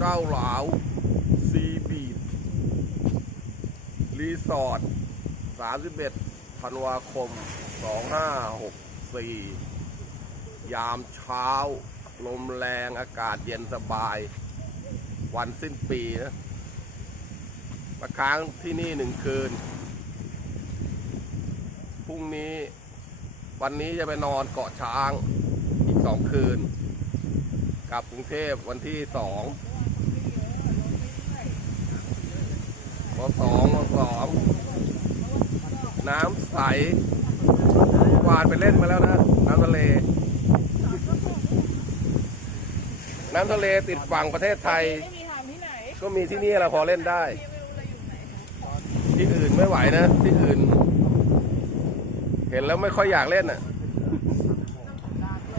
เก้าหลาว ซีบีดรีสอร์ท31ธันวาคม 2564 ยามเช้า ลมแรงอากาศเย็นสบาย วันสิ้นปีนะมาค้างที่นี่หนึ่งคืน พรุ่งนี้วันนี้จะไปนอนเกาะช้างอีกสองคืน กลับกรุงเทพวันที่สองวันสองวันสองน้ำใสเมื่อวานไปเล่นมาแล้วนะ น้ำทะเล น้ำทะเลติดฝั่งประเทศไทยไม่มีทำที่ไหนก็มีที่นี่แหละพอเล่นได้พี่ไม่รู้เลยอยู่ไหนคะที่อื่นไม่ไหวนะ ที่อื่น เห็นแล้วไม่ค่อยอยากเล่นอะ